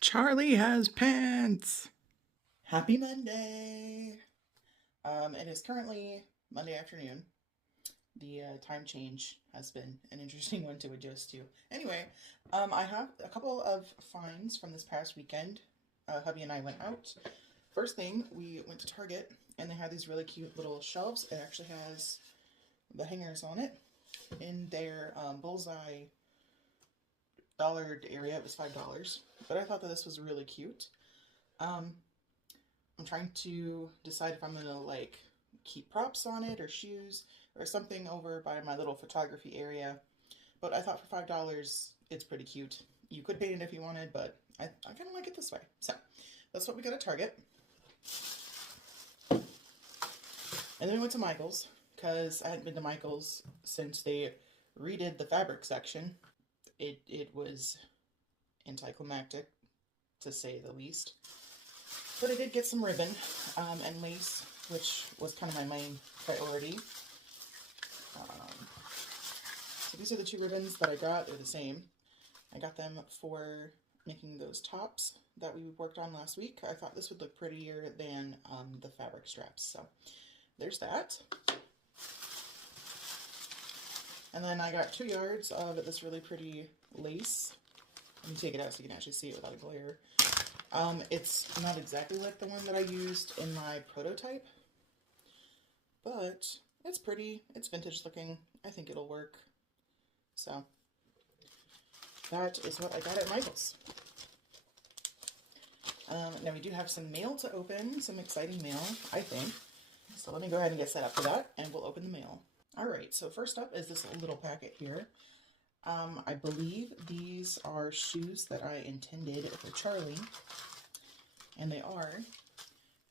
Charlie has pants. Happy Monday! It is currently Monday afternoon. The time change has been an interesting one to adjust to. Anyway, I have a couple of finds from this past weekend. Hubby and I went out. First thing, we went to Target and they had these really cute little shelves. It actually has the hangers on it. In their bullseye dollar area, it was $5. But I thought that this was really cute. Um, I'm trying to decide if I'm gonna like keep props on it or shoes or something over by my little photography area. But I thought for $5 it's pretty cute. You could paint it if you wanted, but I kind of like it this way. So that's what we got at Target. And then we went to Michael's because I hadn't been to Michael's since they redid the fabric section. It was anticlimactic, to say the least. But I did get some ribbon and lace, which was kind of my main priority. So these are the two ribbons that I got. They're the same. I got them for making those tops that we worked on last week. I thought this would look prettier than the fabric straps. So there's that. And then I got 2 yards of this really pretty lace. Let me take it out so you can actually see it without a glare. It's not exactly like the one that I used in my prototype, but it's pretty. It's vintage looking. I think it'll work. So that is what I got at Michael's. Now we do have some mail to open, some exciting mail, I think. So let me go ahead and get set up for that, and we'll open the mail. All right, so first up is this little packet here. I believe these are shoes that I intended for Charlie, and they are.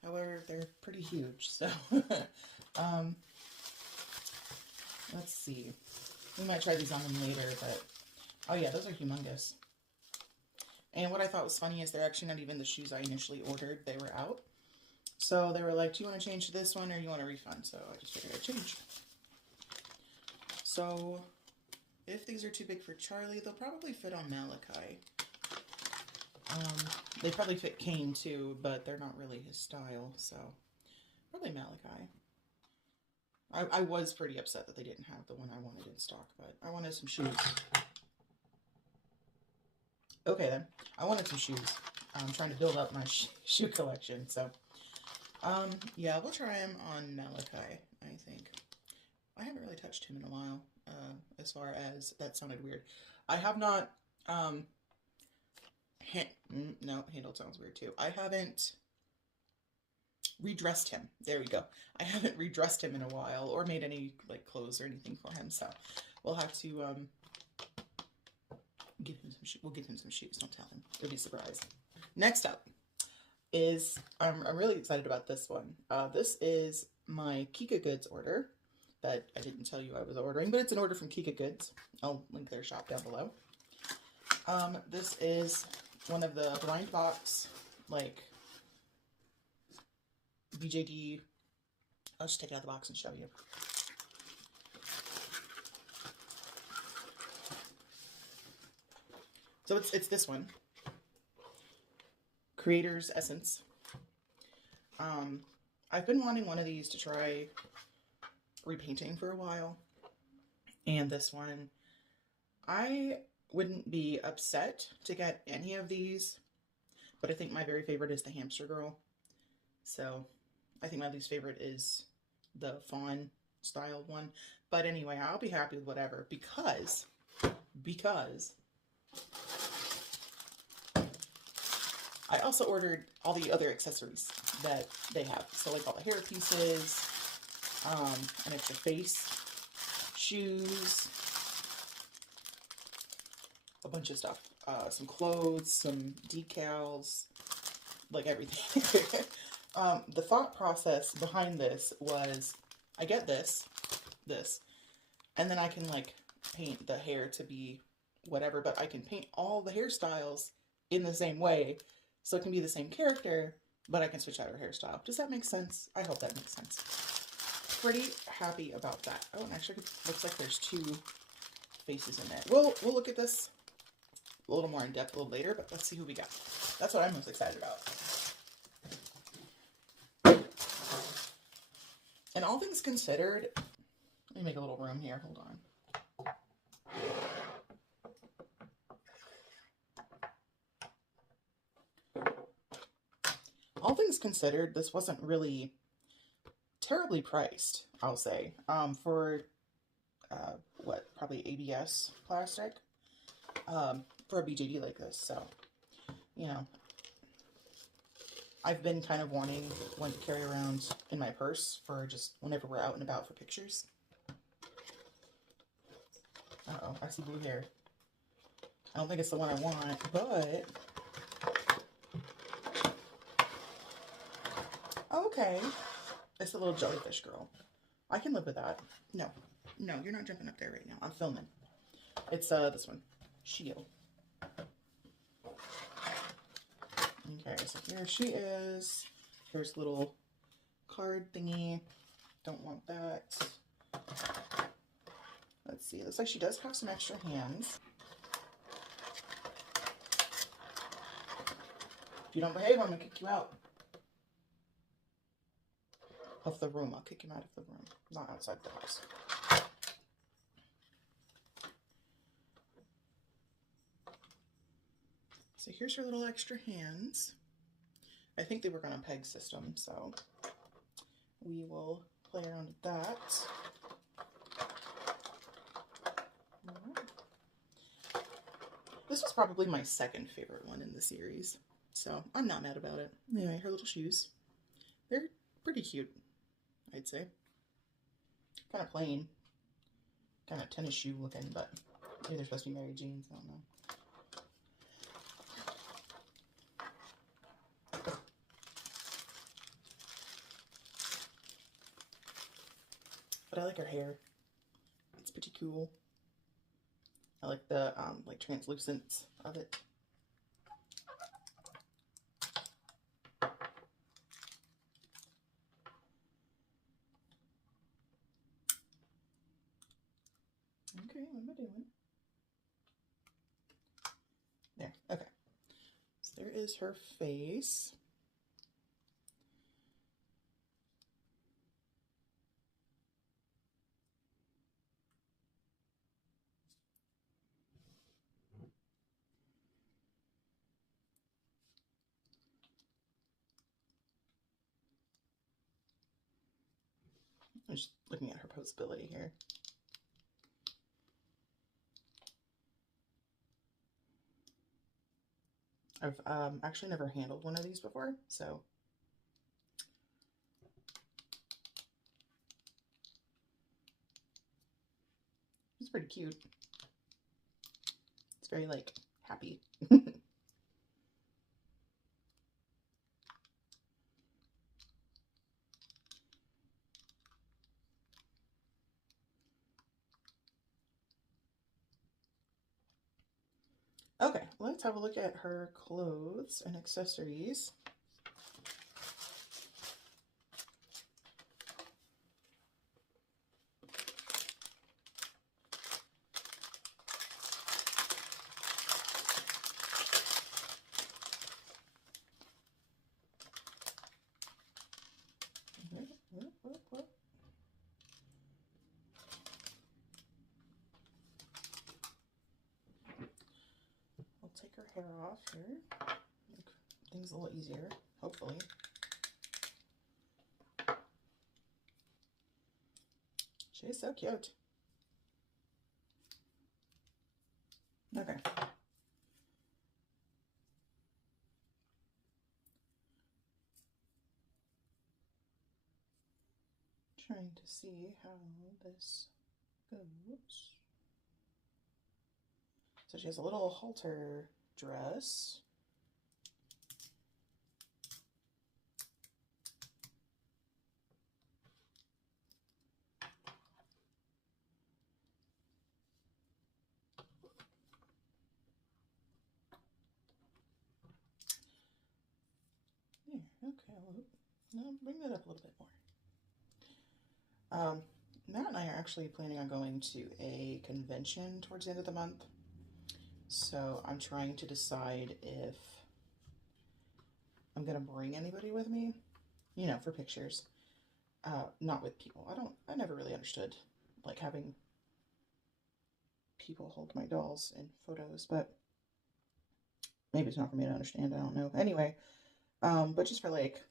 However, they're pretty huge, so let's see. We might try these on them later, but oh yeah, those are humongous. And what I thought was funny is they're actually not even the shoes I initially ordered. They were out. So they were like, do you want to change to this one or you want a refund? So I just figured I'd change. So if these are too big for Charlie, they'll probably fit on Malachi. They probably fit Kane too, but they're not really his style, so probably Malachi. I was pretty upset that they didn't have the one I wanted in stock, but I wanted some shoes. Okay then, I wanted some shoes. I'm trying to build up my shoe collection, so yeah, we'll try him on Malachi, I think. I haven't really touched him in a while, as far as, that sounded weird. I have not, no, handled sounds weird too. I haven't redressed him. There we go. I haven't redressed him in a while or made any like clothes or anything for him, so we'll have to give him some we'll give him some shoes. Don't tell him. It'll be a surprise. Next up is I'm really excited about this one. This is my Kikagoods order that I didn't tell you I was ordering, but it's an order from Kikagoods. I'll link their shop down below. This is one of the blind box, like, BJD. I'll just take it out of the box and show you. So it's this one. Creator's Essence. I've been wanting one of these to try repainting for a while. And this one, I wouldn't be upset to get any of these, but I think my very favorite is the Hamster Girl. So I think my least favorite is the fawn style one. But anyway, I'll be happy with whatever because I also ordered all the other accessories that they have. So like all the hair pieces, an extra face, shoes, a bunch of stuff. Some clothes, some decals, like everything. The thought process behind this was, I get this, and then I can like paint the hair to be whatever, but I can paint all the hairstyles in the same way, so it can be the same character, but I can switch out her hairstyle. Does that make sense? I hope that makes sense. Pretty happy about that. Oh, and actually, it looks like there's 2 faces in there. We'll look at this a little more in depth a little later, but let's see who we got. That's what I'm most excited about. And all things considered, let me make a little room here. Hold on. All things considered, this wasn't really terribly priced, I'll say, for what, probably ABS plastic, for a BJD like this. So, you know, I've been kind of wanting one to carry around in my purse for just whenever we're out and about for pictures. Uh-oh, I see blue hair. I don't think it's the one I want, but okay. It's the little jellyfish girl. I can live with that. No, you're not jumping up there right now. I'm filming. It's this one, Shield. Okay, so here she is. Here's a little card thingy. Don't want that. Let's see. It looks like she does have some extra hands. If you don't behave, I'm gonna kick you out of the room. I'll kick him out of the room, not outside the house. So here's her little extra hands. I think they work on a peg system, so we will play around with that. This was probably my second favorite one in the series, so I'm not mad about it. Anyway, her little shoes. They're pretty cute, I'd say. Kind of plain. Kind of tennis shoe looking, but maybe they're supposed to be Mary Jane's, I don't know. But I like her hair. It's pretty cool. I like the like translucence of it. Okay, what am I doing? There, okay. So there is her face. I'm just looking at her posability here. I've actually never handled one of these before, so it's pretty cute. It's very, like, happy. Okay, let's have a look at her clothes and accessories. Take her hair off here. Make things a little easier, hopefully. She's so cute. Okay. Trying to see how this goes. So she has a little halter dress. There, okay, no, bring that up a little bit more. Matt and I are actually planning on going to a convention towards the end of the month. So So I'm trying to decide if I'm going to bring anybody with me, you know, for pictures. Not with people. I never really understood like having people hold my dolls in photos, but maybe it's not for me to understand. I don't know. Anyway, but just for like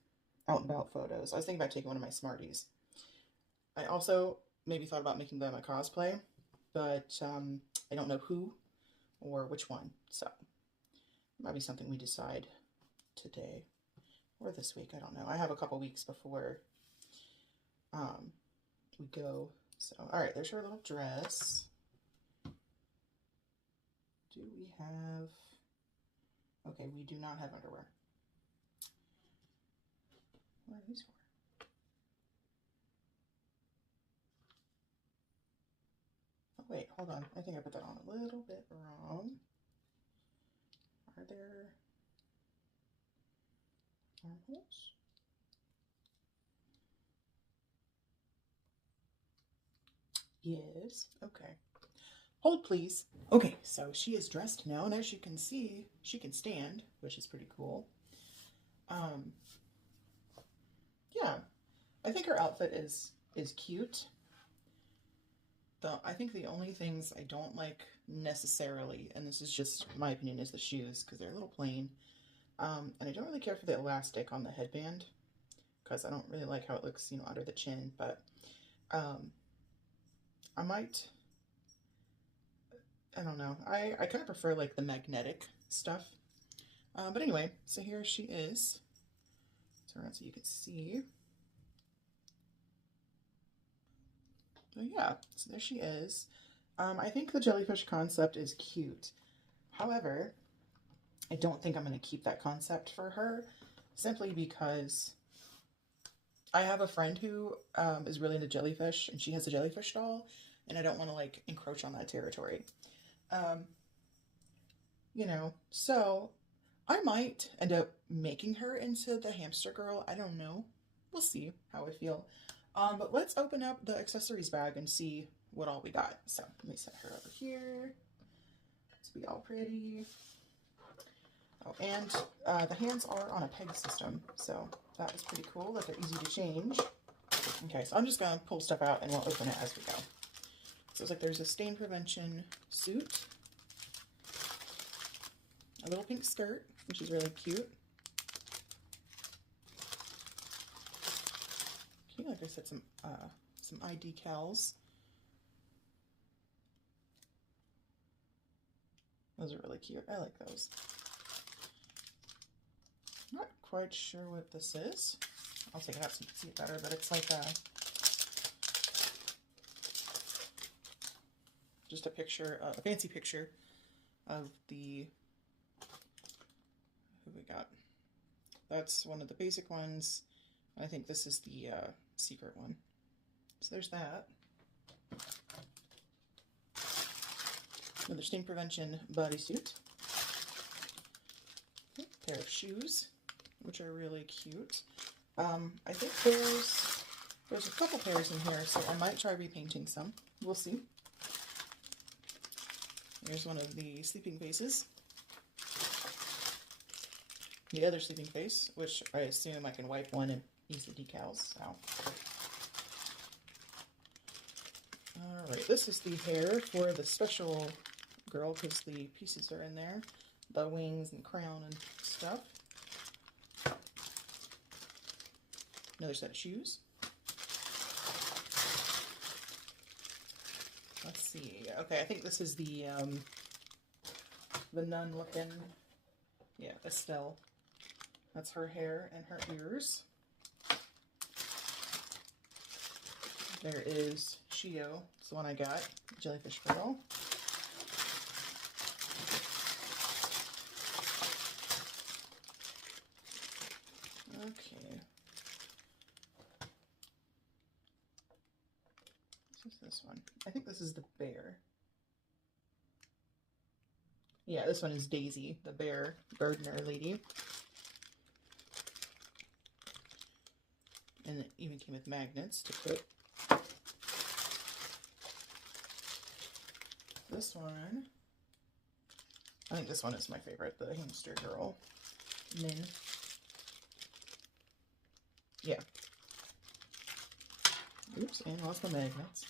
out and about photos. I was thinking about taking one of my Smarties. I also maybe thought about making them a cosplay, but I don't know who or which one. So it might be something we decide today or this week. I don't know. I have a couple weeks before we go. So, all right, there's her little dress. Do we have... Okay, we do not have underwear. What are these for? Oh, wait, hold on. I think I put that on a little bit wrong. Are there armholes? Yes. Okay. Hold, please. Okay, so she is dressed now, and as you can see, she can stand, which is pretty cool. Yeah, I think her outfit is cute. I think the only things I don't like necessarily, and this is just my opinion, is the shoes, because they're a little plain. And I don't really care for the elastic on the headband, because I don't really like how it looks, you know, under the chin, but I might, I don't know, I kind of prefer like the magnetic stuff. But anyway, so here she is. Turn around so you can see. So yeah, so there she is. I think the jellyfish concept is cute. However, I don't think I'm going to keep that concept for her, simply because I have a friend who is really into jellyfish, and she has a jellyfish doll, and I don't want to like encroach on that territory. You know, so I might end up making her into the hamster girl. I don't know. We'll see how I feel. But let's open up the accessories bag and see what all we got. So let me set her over here to be all pretty. Oh, and the hands are on a peg system, so that is pretty cool that they're easy to change. Okay, so I'm just gonna pull stuff out and we'll open it as we go. So it's like there's a stain prevention suit, a little pink skirt, which is really cute. Okay, like I said, some eye decals. Those are really cute. I like those. Not quite sure what this is. I'll take it out so you can see it better, but it's like just a picture, a fancy picture of the, who we got. That's one of the basic ones. I think this is the secret one. So there's that. Another stain prevention bodysuit. Pair of shoes, which are really cute. I think there's a couple pairs in here, so I might try repainting some. We'll see. Here's one of the sleeping faces. The other sleeping face, which I assume I can wipe one and use the decals. So. Alright, this is the hair for the special girl, because the pieces are in there. The wings and crown and stuff. Another set of shoes. Let's see. Okay, I think this is the nun looking. Yeah, Estelle. That's her hair and her ears. There is Shio. It's the one I got. Jellyfish girl. Okay. What's this one? I think this is the bear. Yeah, this one is Daisy, the bear gardener lady. And it even came with magnets to put. This one, I think this one is my favorite, the hamster girl. Min. Yeah. Oops, and lost my magnets.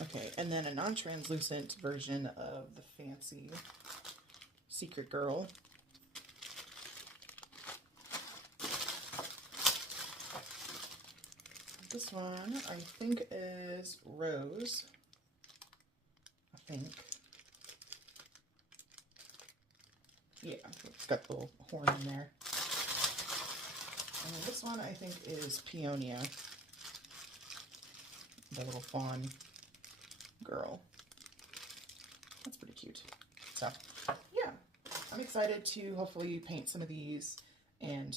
Okay, and then a non-translucent version of the fancy Secret Girl. This one, I think, is Rose. I think. Yeah, it's got the little horn in there. And then this one, I think, is Peonia. The little fawn girl. That's pretty cute. So, yeah. I'm excited to hopefully paint some of these and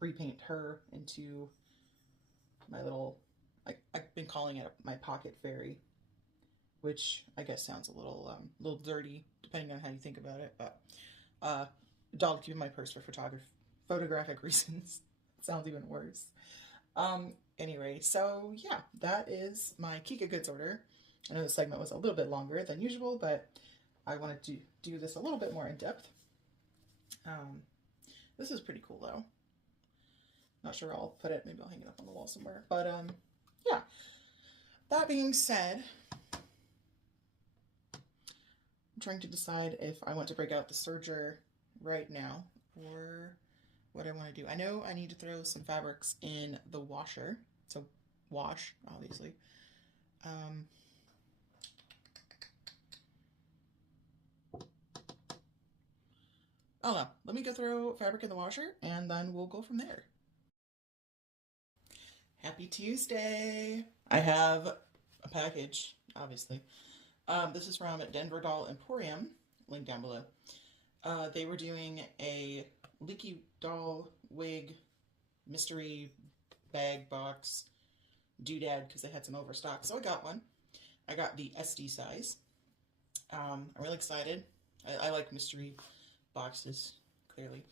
repaint her into my little, I've been calling it my pocket fairy, which I guess sounds a little dirty, depending on how you think about it, but doll to keep in my purse for photographic reasons. Sounds even worse. Anyway, so yeah, that is my Kikagoods order. I know the segment was a little bit longer than usual, but I wanted to do this a little bit more in depth. This is pretty cool though. Not sure where I'll put it. Maybe I'll hang it up on the wall somewhere. But yeah. That being said, I'm trying to decide if I want to break out the serger right now or what I want to do. I know I need to throw some fabrics in the washer. So wash, obviously. I don't know. Let me go throw fabric in the washer and then we'll go from there. Happy Tuesday! I have a package, obviously. This is from Denver Doll Emporium, link down below. They were doing a leaky doll wig mystery bag box doodad because they had some overstock, so I got one. I got the SD size. I'm really excited. I like mystery boxes, clearly.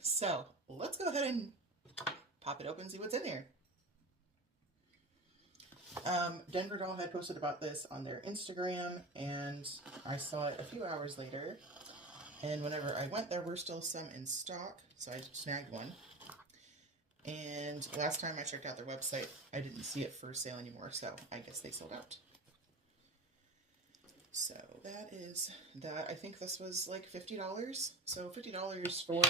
So let's go ahead and pop it open and see what's in there. Denver Doll had posted about this on their Instagram, and I saw it a few hours later. And whenever I went, there were still some in stock, so I snagged one. And last time I checked out their website, I didn't see it for sale anymore, so I guess they sold out. So that is that. I think this was like $50. So $50 for,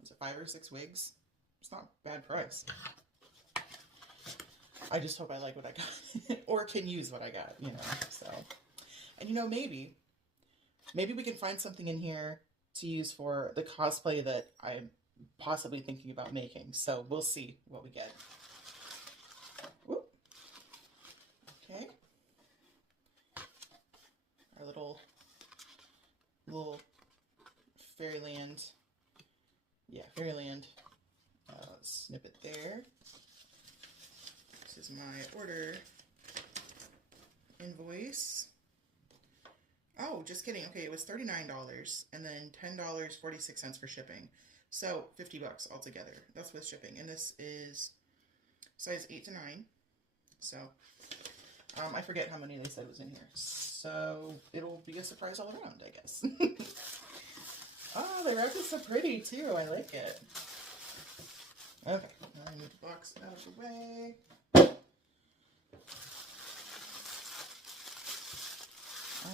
was it 5 or 6 wigs? It's not a bad price. I just hope I like what I got or can use what I got, you know, so. And you know, maybe we can find something in here to use for the cosplay that I'm possibly thinking about making. So we'll see what we get. Whoop. Okay. Our little Fairyland. Yeah, Fairyland snippet there. This is my order invoice. Oh, just kidding. Okay, it was $39 and then $10.46 for shipping. So $50 altogether. That's with shipping. And this is size 8 to 9. So I forget how many they said was in here. So it'll be a surprise all around, I guess. Oh, they wrapped it so pretty too. I like it. Okay, now I move the box out of the way. I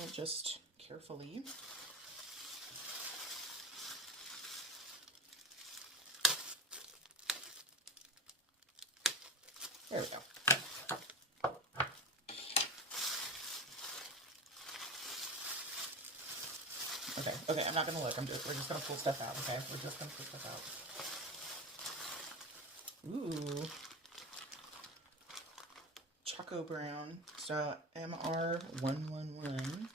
will just carefully there we go. Okay, I'm not gonna look. We're just gonna pull stuff out, okay? We're just gonna pull stuff out. Ooh. Choco Brown. So MR111.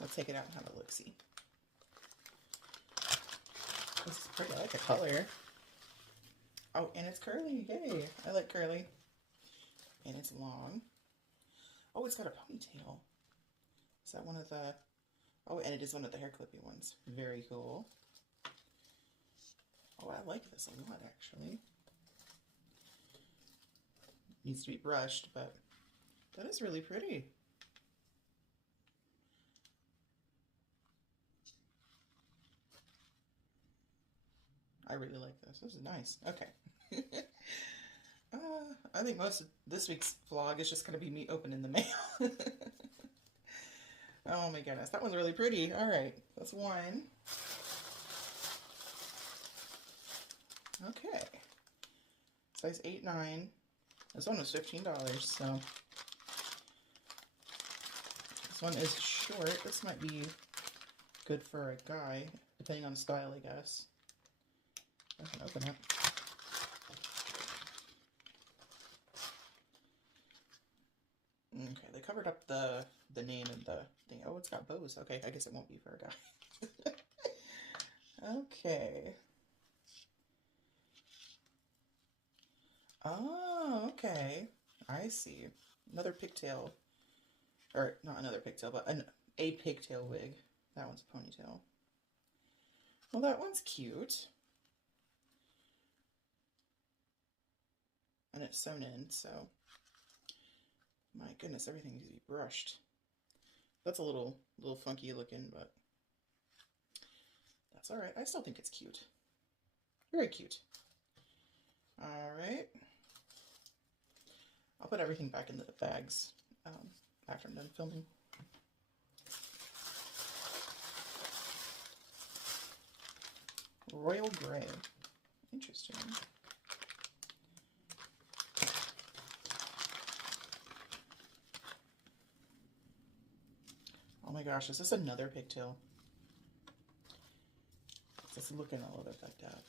Let's take it out and have a look-see. This is pretty. I like the color. Oh, and it's curly. Yay. I like curly. And it's long. Oh, it's got a ponytail. Is that one of the... Oh, and it is one of the hair clippy ones. Very cool. Oh, I like this a lot, actually. Needs to be brushed, but that is really pretty. I really like this. This is nice. Okay. I think most of this week's vlog is just going to be me opening the mail. Oh my goodness, that one's really pretty. All right, that's one. Okay. Size 8-9. This one was $15, so this one is short. This might be good for a guy, depending on the style, I guess. I can open it. Okay, they covered up the name and the thing. Oh, it's got bows. Okay, I guess it won't be for a guy. Okay. Oh, okay. I see. Another pigtail. Or, not another pigtail, but a pigtail wig. That one's a ponytail. Well, that one's cute. And it's sewn in, so... My goodness, everything needs to be brushed. That's a little funky looking, but... That's alright. I still think it's cute. Very cute. Alright. I'll put everything back in the bags after I'm done filming. Royal Gray. Interesting. Oh my gosh, is this another pigtail? It's looking a little bit like that.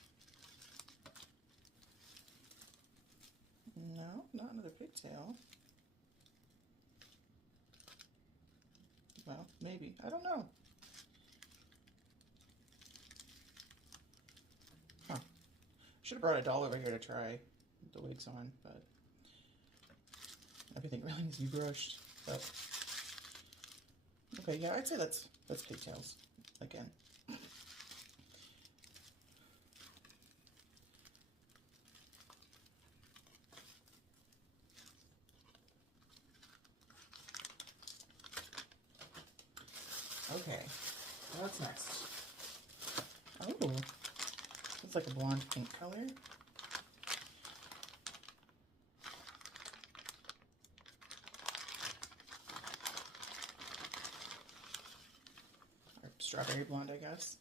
No, not another pigtail. Well, maybe. I don't know. Huh. Should have brought a doll over here to try the wigs on, but everything really needs to be brushed. But okay, yeah, I'd say that's pigtails again. Okay, what's next? Oh, it's like a blonde pink color. Or strawberry blonde, I guess.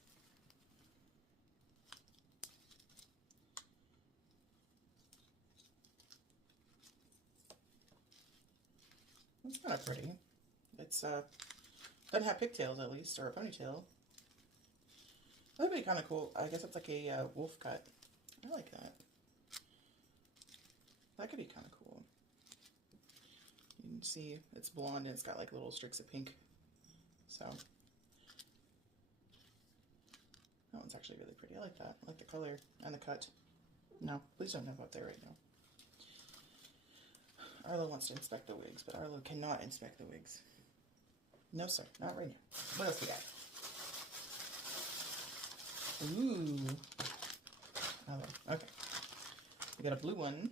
It's kind of pretty. It's doesn't have pigtails at least, or a ponytail. That'd be kind of cool. I guess it's like a wolf cut. I like that. That could be kind of cool. You can see it's blonde and it's got like little streaks of pink. So that one's actually really pretty. I like that. I like the color and the cut. No, please don't nip up there right now. Arlo wants to inspect the wigs, but Arlo cannot inspect the wigs. No, sir. Not right now. What else we got? Ooh. Oh, okay. We got a blue one.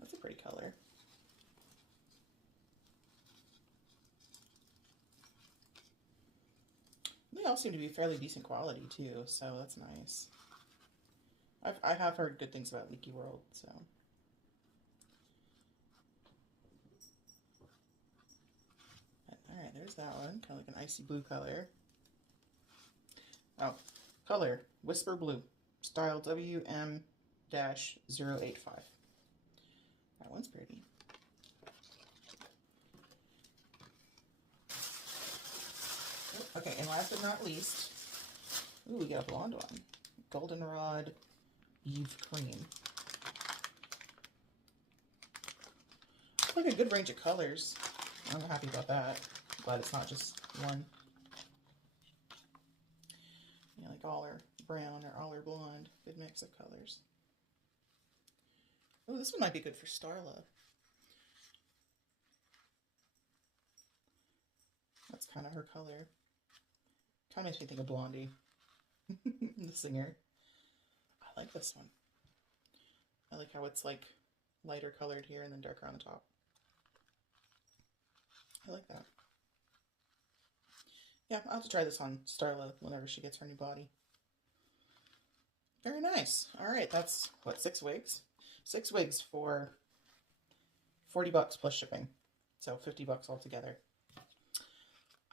That's a pretty color. They all seem to be fairly decent quality too, so that's nice. I have heard good things about Leaky World, so. Alright, there's that one. Kind of like an icy blue color. Oh, color, Whisper Blue. Style WM-085. That one's pretty. Okay, and last but not least, ooh, we got a blonde one. Goldenrod Eve Cream. It's like a good range of colors. I'm happy about that. Glad it's not just one. You know, like all are brown or all are blonde. Good mix of colors. Oh, this one might be good for Starla. That's kind of her color. Kind of makes me think of Blondie, the singer. I like this one. I like how it's like lighter colored here and then darker on the top. I like that. Yeah, I'll have to try this on Starla whenever she gets her new body. Very nice. All right, that's what, 6 wigs? 6 wigs for $40 plus shipping. So $50 altogether.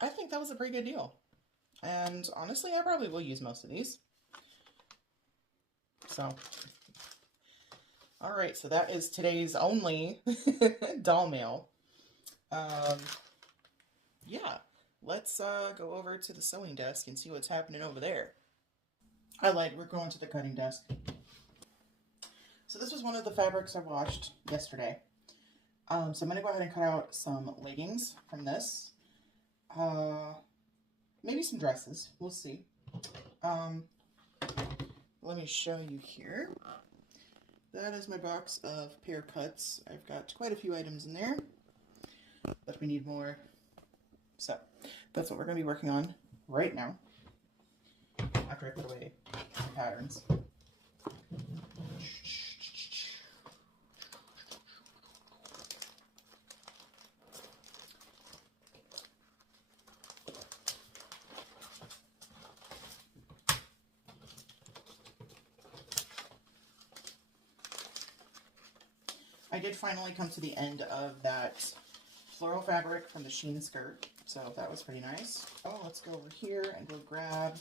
I think that was a pretty good deal. And honestly, I probably will use most of these. So, all right, so that is today's only doll mail. Yeah, let's go over to the sewing desk and see what's happening over there. I lied, we're going to the cutting desk. So this was one of the fabrics I washed yesterday. So I'm going to go ahead and cut out some leggings from this. Maybe some dresses. We'll see. Let me show you here. That is my box of pair cuts. I've got quite a few items in there, but we need more. So that's what we're going to be working on right now after I put away the patterns. I did finally come to the end of that floral fabric from the Sheen skirt, so that was pretty nice. Oh, let's go over here and go grab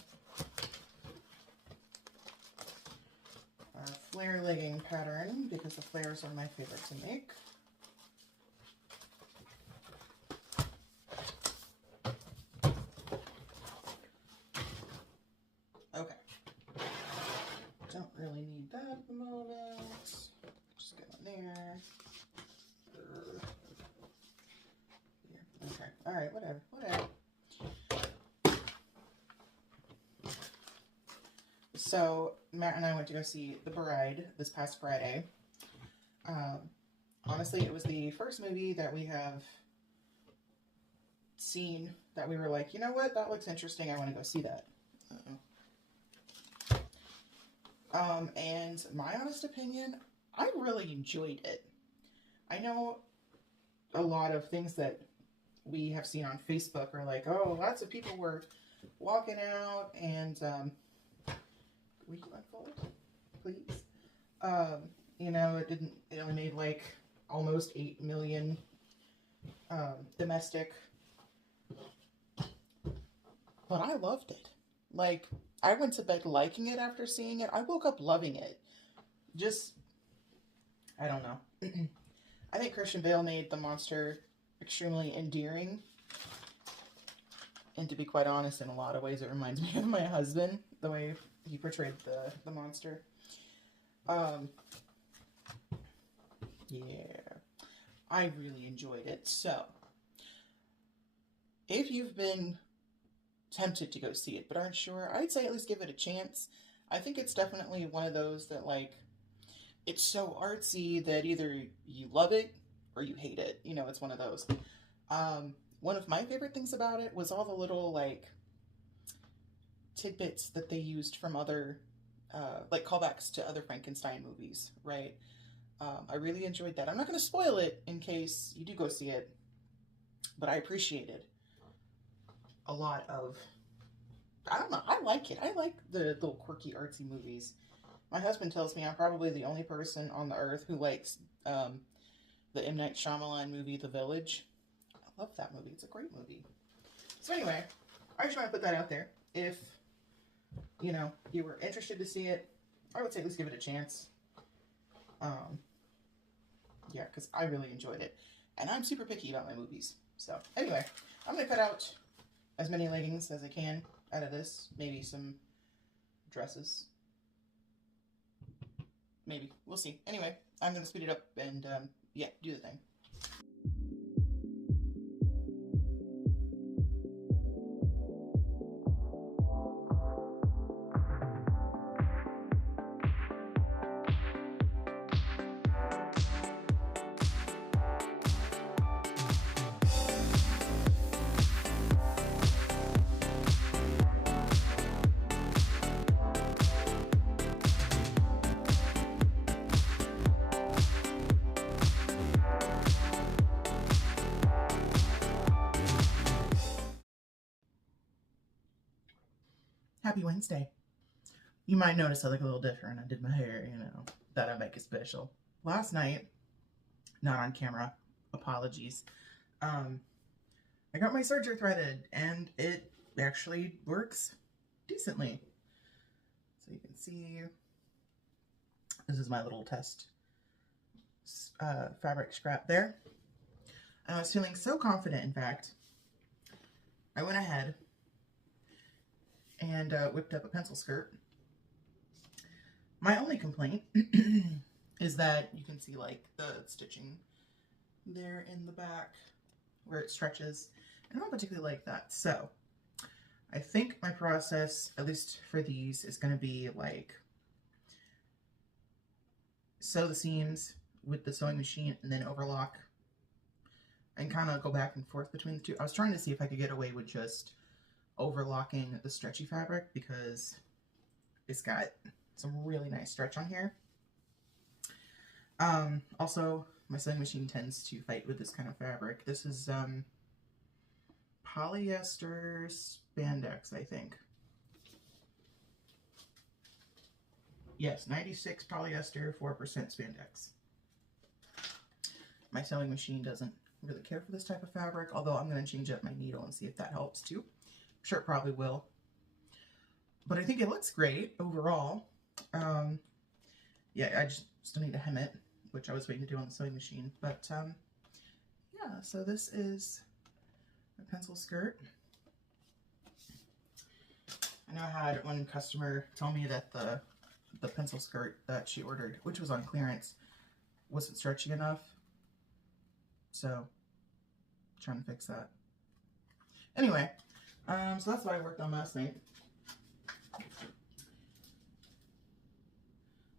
our flare legging pattern, because the flares are my favorite to make. Okay. Don't really need that at the moment. Just go in there. Okay. All right. Whatever. So Matt and I went to go see The Bride this past Friday. Honestly, it was the first movie that we have seen that we were like, you know what, that looks interesting. I want to go see that. And my honest opinion, I really enjoyed it. I know a lot of things that we have seen on Facebook are like, oh, lots of people were walking out and, will you unfold, please? You know, it only made like almost 8 million domestic, but I loved it. Like, I went to bed liking it after seeing it. I woke up loving it. Just, I don't know. I think Christian Bale made the monster extremely endearing. And to be quite honest, in a lot of ways, it reminds me of my husband, the way he portrayed the monster. Yeah, I really enjoyed it. So, if you've been tempted to go see it but aren't sure, I'd say at least give it a chance. I think it's definitely one of those that, like, it's so artsy that either you love it or you hate it. You know, it's one of those. One of my favorite things about it was all the little, like, tidbits that they used from other, like, callbacks to other Frankenstein movies, right? I really enjoyed that. I'm not going to spoil it in case you do go see it, but I appreciated a lot of, I don't know, I like it. I like the little quirky artsy movies. My husband tells me I'm probably the only person on the earth who likes the M. Night Shyamalan movie, The Village. I love that movie. It's a great movie. So anyway, I just want to put that out there. If, you know, you were interested to see it, I would say at least give it a chance. Yeah, because I really enjoyed it. And I'm super picky about my movies. So anyway, I'm going to cut out as many leggings as I can out of this. Maybe some dresses. Maybe. We'll see. Anyway, I'm going to speed it up and, yeah, do the thing. Happy Wednesday. You might notice I look a little different. I did my hair, you know, thought I'd make it special. Last night, not on camera, apologies, I got my serger threaded and it actually works decently. So you can see, this is my little test fabric scrap there. And I was feeling so confident, in fact, I went ahead and whipped up a pencil skirt. My only complaint is that you can see like the stitching there in the back where it stretches. I don't particularly like that. So I think my process, at least for these, is going to be like sew the seams with the sewing machine and then overlock and kind of go back and forth between the two. I was trying to see if I could get away with just overlocking the stretchy fabric because it's got some really nice stretch on here. Also, my sewing machine tends to fight with this kind of fabric. This is polyester spandex, I think. Yes, 96 polyester, 4% spandex. My sewing machine doesn't really care for this type of fabric, although I'm going to change up my needle and see if that helps too. I'm sure it probably will. But I think it looks great overall. Yeah, I just still need to hem it, which I was waiting to do on the sewing machine. But yeah, so this is a pencil skirt. I know I had one customer tell me that the pencil skirt that she ordered, which was on clearance, wasn't stretchy enough. So, I'm trying to fix that. Anyway, so that's what I worked on last night.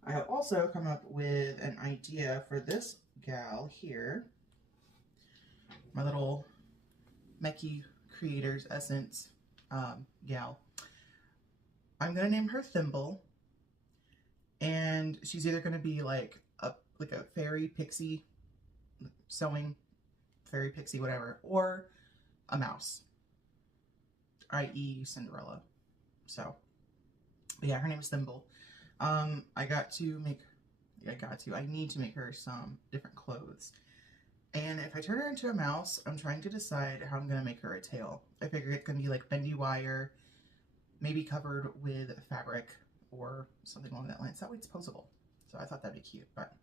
I have also come up with an idea for this gal here. My little Meki Creators Essence gal. I'm going to name her Thimble. And she's either going to be like a fairy pixie sewing, fairy pixie, whatever, or a mouse, i.e. Cinderella. So, but yeah, her name is Thimble. I need to make her some different clothes. And if I turn her into a mouse, I'm trying to decide how I'm going to make her a tail. I figure it's going to be like bendy wire, maybe covered with fabric or something along that line. That way it's posable. So I thought that'd be cute. But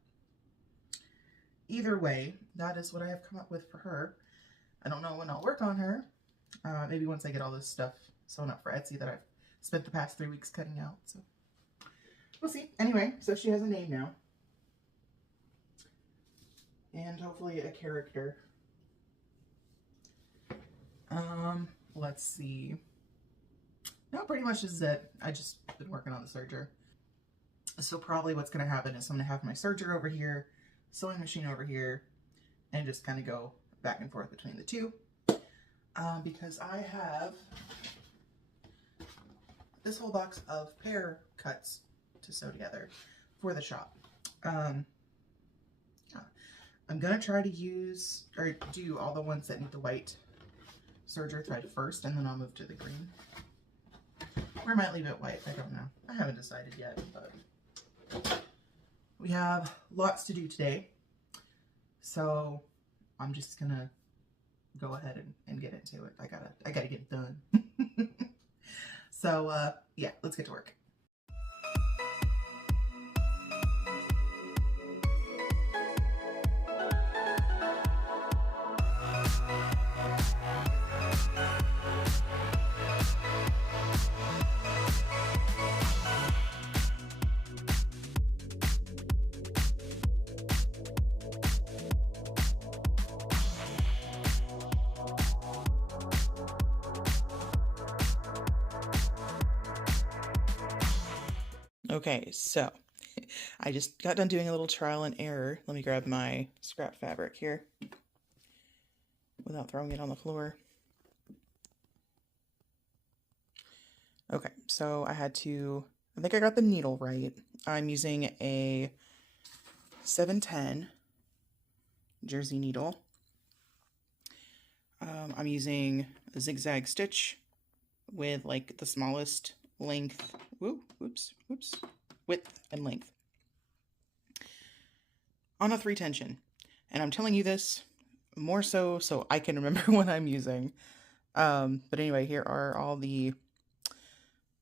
either way, that is what I have come up with for her. I don't know when I'll work on her. Maybe once I get all this stuff sewn up for Etsy that I've spent the past 3 weeks cutting out. So we'll see. Anyway, so she has a name now. And hopefully a character. Let's see. No, pretty much this is it. I just been working on the serger. So probably what's going to happen is I'm going to have my serger over here, sewing machine over here, and just kind of go back and forth between the two. Because I have this whole box of pear cuts to sew together for the shop. Yeah. I'm going to try to use, or do all the ones that need the white serger thread first, and then I'll move to the green. Or I might leave it white, I don't know. I haven't decided yet, but we have lots to do today. So I'm just gonna go ahead and get into it. I gotta get it done. So yeah, let's get to work. Okay, so I just got done doing a little trial and error. Let me grab my scrap fabric here without throwing it on the floor. Okay, so I think I got the needle right. I'm using a 710 jersey needle. I'm using a zigzag stitch with like the smallest length, width and length on a 3 tension. And I'm telling you this more so I can remember what I'm using. But anyway, here are all the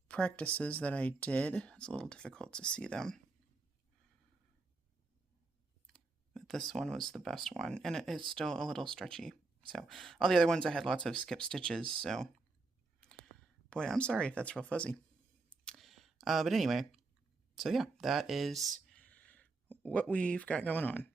practices that I did. It's a little difficult to see them. But this one was the best one, and it's still a little stretchy. So all the other ones I had lots of skip stitches, so boy, I'm sorry if that's real fuzzy. But anyway, so yeah, that is what we've got going on.